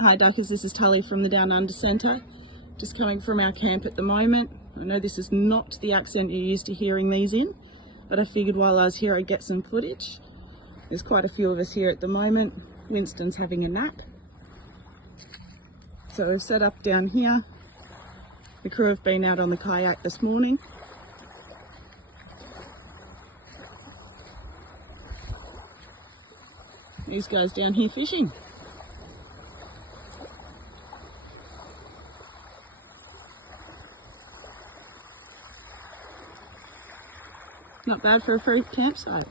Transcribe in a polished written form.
Hi Duckers, this is Tully from the Down Under Centre. Just coming from our camp at the moment. I know this is not the accent you're used to hearing these in, but I figured while I was here I'd get some footage. There's quite a few of us here at the moment. Winston's having a nap. So we've set up down here. The crew have been out on the kayak this morning. These guys down here fishing. Not bad for a free campsite.